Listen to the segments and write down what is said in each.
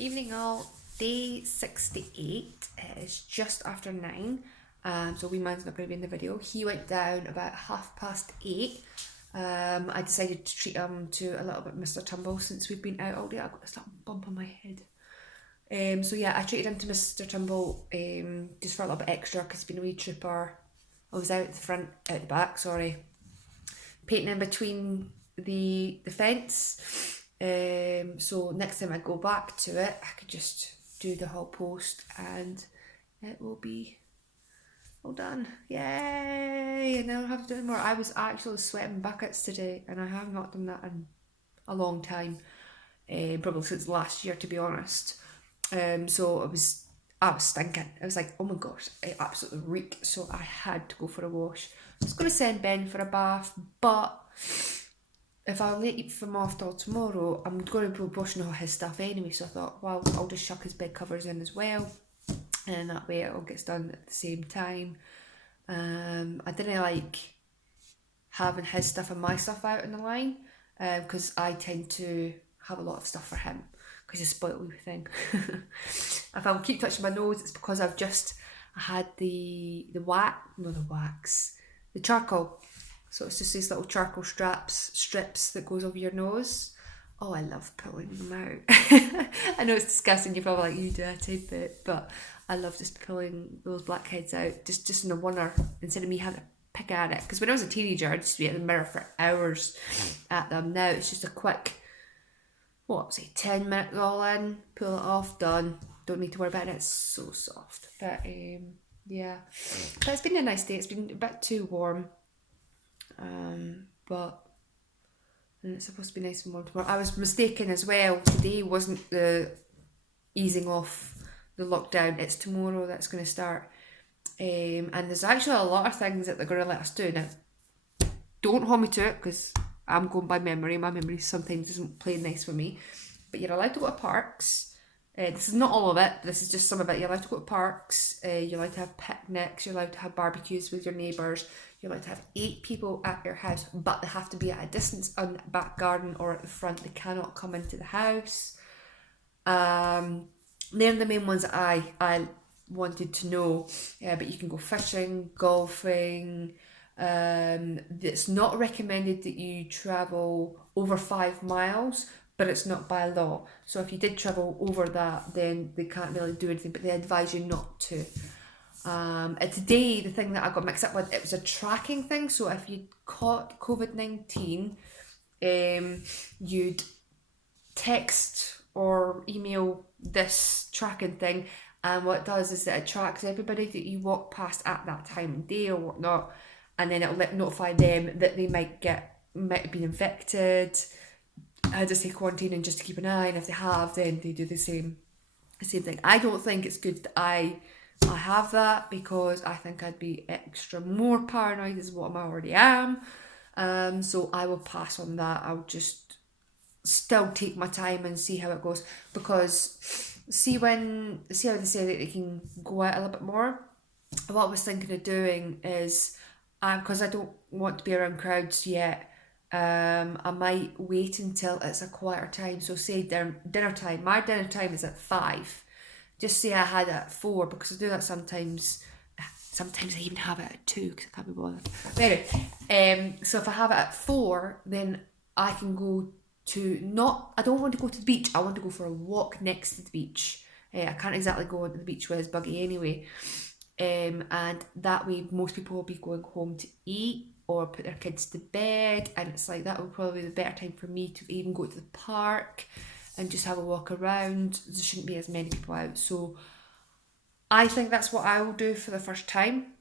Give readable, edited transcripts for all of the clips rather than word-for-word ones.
Evening all, day 68. It is just after 9. So wee man's not going to be in the video. He went down about 8:30. I decided to treat him to a little bit of Mr. Tumble since we've been out all day. I've got this little bump on my head. So yeah, I treated him to Mr. Tumble just for a little bit extra because he's been a wee trooper. I was out the back, sorry, painting in between the fence. So next time I go back to it, I could just do the whole post and it will be all done. Yay! And I don't have to do it more. I was actually sweating buckets today and I have not done that in a long time. Probably since last year, to be honest. So I was stinking. I was like, oh my gosh, it absolutely reeked. So I had to go for a wash. I was going to send Ben for a bath, but if I leave him off till tomorrow, I'm going to be washing all his stuff anyway. So I thought, well, I'll just chuck his bed covers in as well, and that way it all gets done at the same time. I didn't like having his stuff and my stuff out in the line, because I tend to have a lot of stuff for him because he's a spoiled wee thing. If I keep touching my nose, it's because I had the charcoal. So it's just these little charcoal strips that goes over your nose. Oh, I love pulling them out. I know it's disgusting, you're probably like, you dirty bit, but I love just pulling those blackheads out, just in a wonder, instead of me having to pick at it. Because when I was a teenager, I used to be at the mirror for hours at them. Now it's just a quick, 10 minutes all in, pull it off, done. Don't need to worry about it, it's so soft. But yeah, but it's been a nice day. It's been a bit too warm. But and it's supposed to be nice and warm tomorrow. I was mistaken as well. Today wasn't the easing off the lockdown. It's tomorrow that's going to start. And there's actually a lot of things that they're going to let us do. Now, don't hold me to it because I'm going by memory. My memory sometimes isn't playing nice with me. But you're allowed to go to parks. This is not all of it. This is just some of it. You're allowed to go to parks. You're allowed to have picnics. You're allowed to have barbecues with your neighbours. You're allowed to have 8 people at your house, but they have to be at a distance on the back garden or at the front. They cannot come into the house. They're the main ones that I wanted to know. But you can go fishing, golfing. It's not recommended that you travel over 5 miles, but it's not by law. So if you did travel over that, then they can't really do anything, but they advise you not to. Today, the thing that I got mixed up with, it was a tracking thing. So if you caught COVID-19, you'd text or email this tracking thing, and what it does is that it tracks everybody that you walk past at that time of day or whatnot, and then it'll notify them that they might have been infected, had to stay quarantining just to keep an eye, and if they have, then they do the same thing. I don't think it's good that I have that, because I think I'd be extra more paranoid as what I already am. So I will pass on that. I'll just still take my time and see how it goes, because see how they say that they can go out a little bit more. What I was thinking of doing is, because I don't want to be around crowds yet, I might wait until it's a quieter time. So say dinner time. My dinner time is at 5. Just say I had it at 4, because I do that sometimes. Sometimes I even have it at 2 because I can't be bothered. But anyway, so if I have it at 4, then I can go to I don't want to go to the beach. I want to go for a walk next to the beach. I can't exactly go onto the beach with his buggy anyway. And that way most people will be going home to eat or put their kids to bed, and it's like that would probably be the better time for me to even go to the park and just have a walk around. There shouldn't be as many people out. So I think that's what I will do for the first time,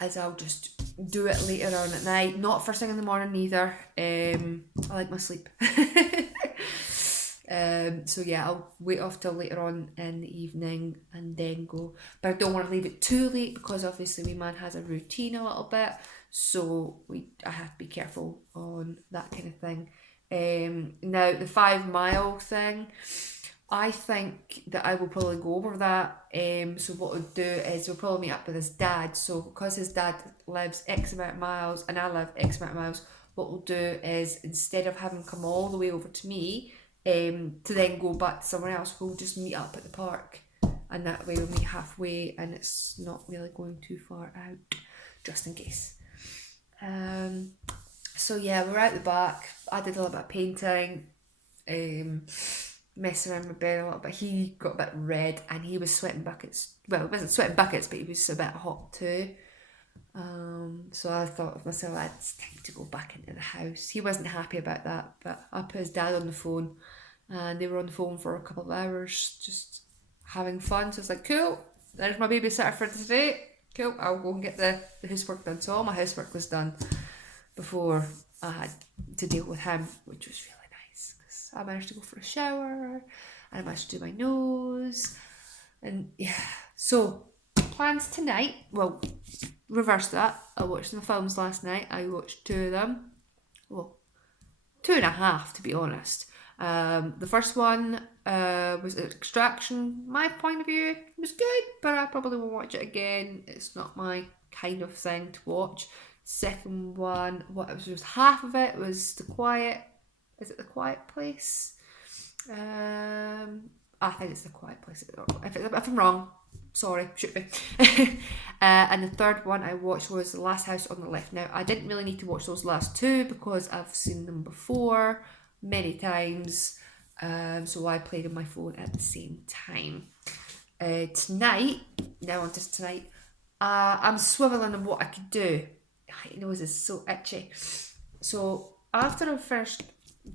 is I'll just do it later on at night, not first thing in the morning either. I like my sleep. So yeah, I'll wait off till later on in the evening and then go. But I don't want to leave it too late, because obviously my man has a routine a little bit, so I have to be careful on that kind of thing. Now the 5 mile thing, I think that I will probably go over that. So what we'll do is we'll probably meet up with his dad. So because his dad lives X amount of miles and I live X amount of miles, what we'll do is, instead of having him come all the way over to me, to then go back to somewhere else. We'll just meet up at the park, and that way we'll meet halfway, and it's not really going too far out, just in case. So yeah, we're out the back. I did a little bit of painting, messing around with Ben a little bit. He got a bit red and he was sweating buckets. Well, it wasn't sweating buckets, but he was a bit hot too. So I thought of myself, it's time to go back into the house. He wasn't happy about that, but I put his dad on the phone, and they were on the phone for a couple of hours just having fun. So I was like, cool, there's my babysitter for today. Cool, I'll go and get the housework done. So all my housework was done before I had to deal with him, which was really nice because I managed to go for a shower and I managed to do my nose, and yeah. So plans tonight, well, reverse that. I watched my films last night. I watched 2 of them, well, 2.5 to be honest. The first one was Extraction. My point of view, it was good, but I probably won't watch it again. It's not my kind of thing to watch. Second one, what it was half of it was The Quiet. Is it The Quiet Place? I think it's The Quiet Place. If I'm wrong, sorry, shoot me. And the third one I watched was The Last House on the Left. Now, I didn't really need to watch those last 2 because I've seen them before many times, so I played on my phone at the same time. Tonight, now on to tonight, I'm swiveling on what I could do. My nose is so itchy. So after I've finished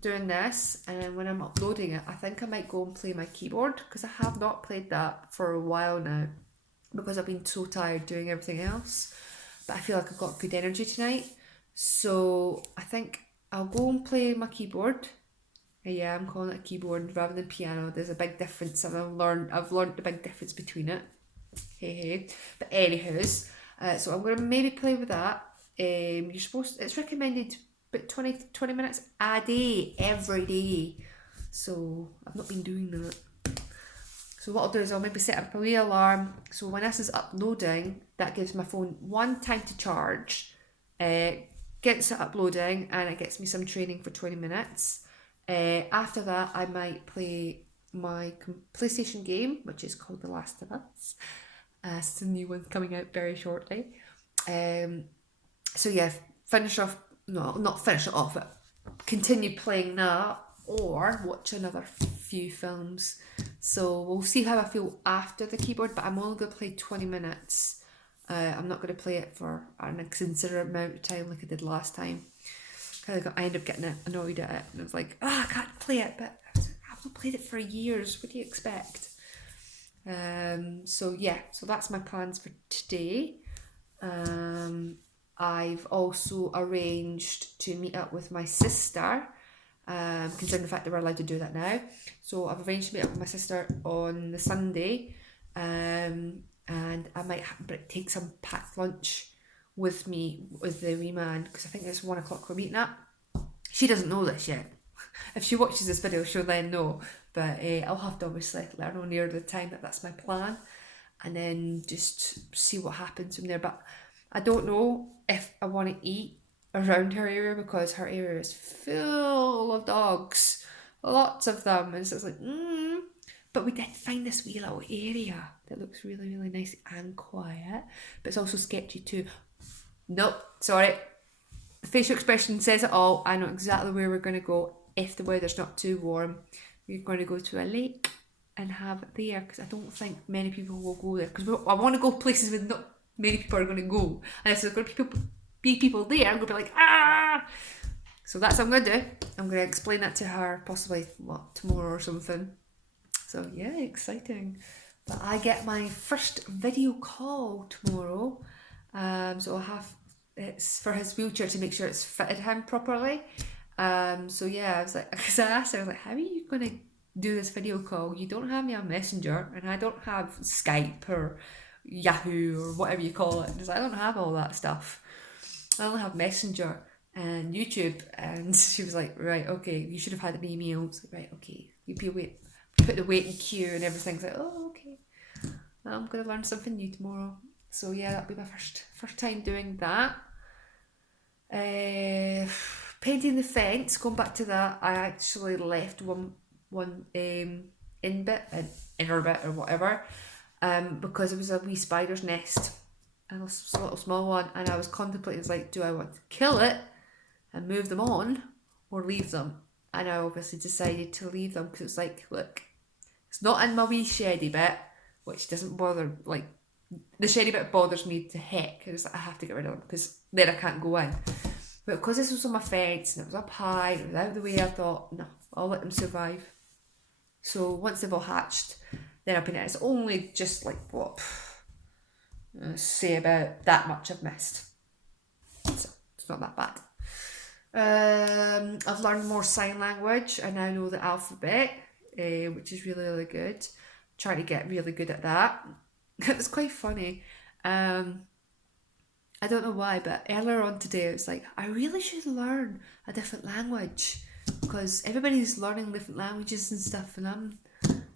doing this, and when I'm uploading it, I think I might go and play my keyboard, because I have not played that for a while now because I've been so tired doing everything else. But I feel like I've got good energy tonight, so I think I'll go and play my keyboard. Yeah, I'm calling it a keyboard rather than piano. There's a big difference, and I've learned the big difference between it. Hey. But anywho's, so I'm gonna maybe play with that. It's recommended about 20 minutes a day, every day. So I've not been doing that. So what I'll do is I'll maybe set up a wee alarm. So when this is uploading, that gives my phone one time to charge, gets it uploading, and it gets me some training for 20 minutes. After that, I might play my PlayStation game, which is called The Last of Us. It's a new one coming out very shortly. So yeah, not finish it off, but continue playing that or watch another few films. So we'll see how I feel after the keyboard, but I'm only going to play 20 minutes. I'm not going to play it for an considerable amount of time like I did last time. I ended up getting annoyed at it, and I was like, I can't play it, but I've not played it for years. What do you expect? So that's my plans for today. I've also arranged to meet up with my sister, considering the fact that we're allowed to do that now. So I've arranged to meet up with my sister on the Sunday, and I might take some packed lunch with me with the wee man, because I think it's 1 o'clock we're meeting up. She doesn't know this yet. If she watches this video, she'll then know, but I'll have to obviously let her know near the time that that's my plan, and then just see what happens from there. But I don't know if I want to eat around her area, because her area is full of dogs, lots of them, and so it's like, But we did find this wee little area that looks really, really nice and quiet, but it's also sketchy too. Nope, sorry. The facial expression says it all. I know exactly where we're going to go if the weather's not too warm. We're going to go to a lake and have it there, because I don't think many people will go there, because I want to go places where not many people are going to go. And if there's going to be people there, I'm going to be like, So that's what I'm going to do. I'm going to explain that to her possibly, tomorrow or something. So yeah, exciting. But I get my first video call tomorrow. So I'll have, it's for his wheelchair to make sure it's fitted him properly. So yeah, I was like, because I asked her, I was like, how are you going to do this video call? You don't have me on Messenger, and I don't have Skype or Yahoo or whatever you call it. I don't have all that stuff. I only have Messenger and YouTube. And she was like, right, okay, you should have had an email. It's like, right, okay, you put the waiting queue and everything's like, oh, okay, I'm going to learn something new tomorrow. So yeah, that'll be my first time doing that. Painting the fence, going back to that, I actually left one in bit, an inner bit or whatever, because it was a wee spider's nest, and a little small one, and I was contemplating, it's like, do I want to kill it and move them on, or leave them? And I obviously decided to leave them, because it's like, look, it's not in my wee sheddy bit, which doesn't bother, like, the sheddy bit bothers me to heck, because I have to get rid of them, because then I can't go in. But because this was on my fence, and it was up high, it was out of the way, I thought, no, I'll let them survive. So once they've all hatched, then I've been, it's only just like, what, say about that much I've missed. So it's not that bad. I've learned more sign language. I now know the alphabet, which is really, really good. Trying to get really good at that. It was quite funny. I don't know why, but earlier on today it was like, I really should learn a different language, because everybody's learning different languages and stuff, and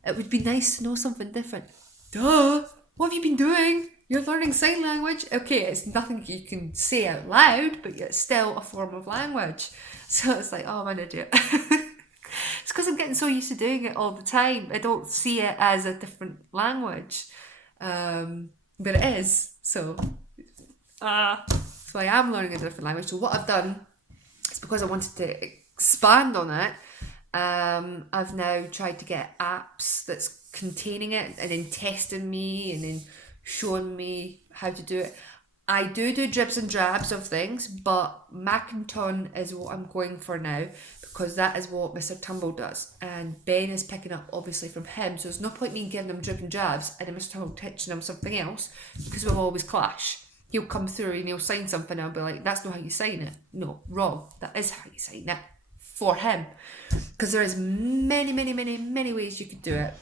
it would be nice to know something different. Duh! What have you been doing? You're learning sign language? Okay, it's nothing you can say out loud, but it's still a form of language. So it's like, oh, I'm an idiot. It's because I'm getting so used to doing it all the time. I don't see it as a different language. But it is. So I am learning a different language. So what I've done is, because I wanted to expand on it, I've now tried to get apps that's containing it, and then testing me, and then showing me how to do it. I do dribs and drabs of things, but Macinton is what I'm going for now, because that is what Mr. Tumble does, and Ben is picking up obviously from him, so there's no point me giving him dribs and drabs and then Mr. Tumble teaching him something else, because we'll always clash. He'll come through and he'll sign something, and I'll be like, that's not how you sign it. No, wrong. That is how you sign it for him, because there is many ways you could do it.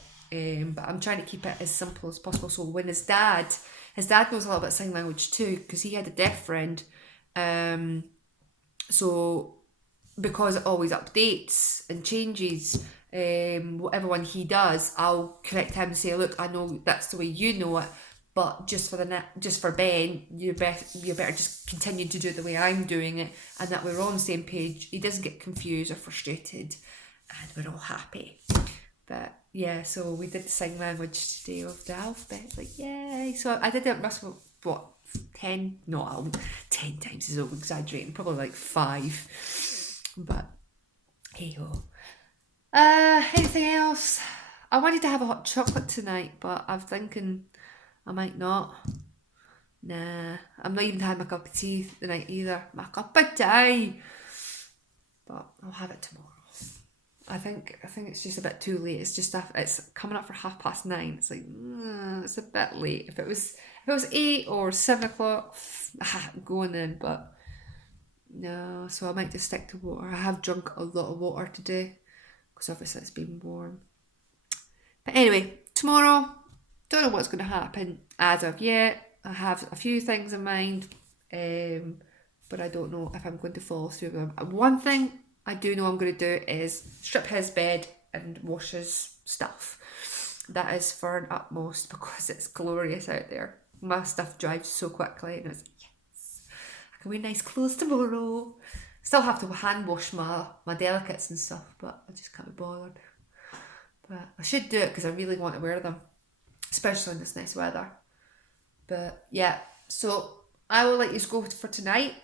But I'm trying to keep it as simple as possible. So when his dad knows a lot about sign language too, because he had a deaf friend. So because it always updates and changes, whatever one he does, I'll correct him and say, look, I know that's the way you know it, but just for Ben, you better just continue to do it the way I'm doing it, and that we're on the same page. He doesn't get confused or frustrated, and we're all happy. But yeah, so we did the sign language today of the alphabet. Like, yay! So I did it, what, 10? No, 10 times is over exaggerating. Probably like 5. But hey ho. Anything else? I wanted to have a hot chocolate tonight, but I'm thinking I might not. Nah, I'm not even having my cup of tea tonight either. My cup of tea. But I'll have it tomorrow. I think it's just a bit too late. It's just it's coming up for 9:30. It's like it's a bit late. If it was 8 or 7 o'clock, I'm going in. But no, so I might just stick to water. I have drunk a lot of water today, because obviously it's been warm. But anyway, tomorrow, don't know what's going to happen as of yet. I have a few things in mind, but I don't know if I'm going to follow through with them. One thing I do know I'm going to do is strip his bed and wash his stuff. That is for an utmost, because it's glorious out there. My stuff dries so quickly, and it's like, yes, I can wear nice clothes tomorrow. Still have to hand wash my delicates and stuff, but I just can't be bothered. But I should do it, because I really want to wear them, especially in this nice weather. But yeah, so I will let you go for tonight.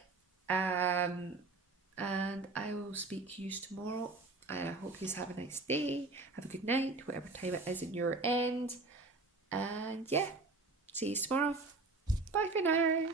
And I will speak to you tomorrow. And I hope you have a nice day. Have a good night, whatever time it is in your end. And yeah, see you tomorrow. Bye for now.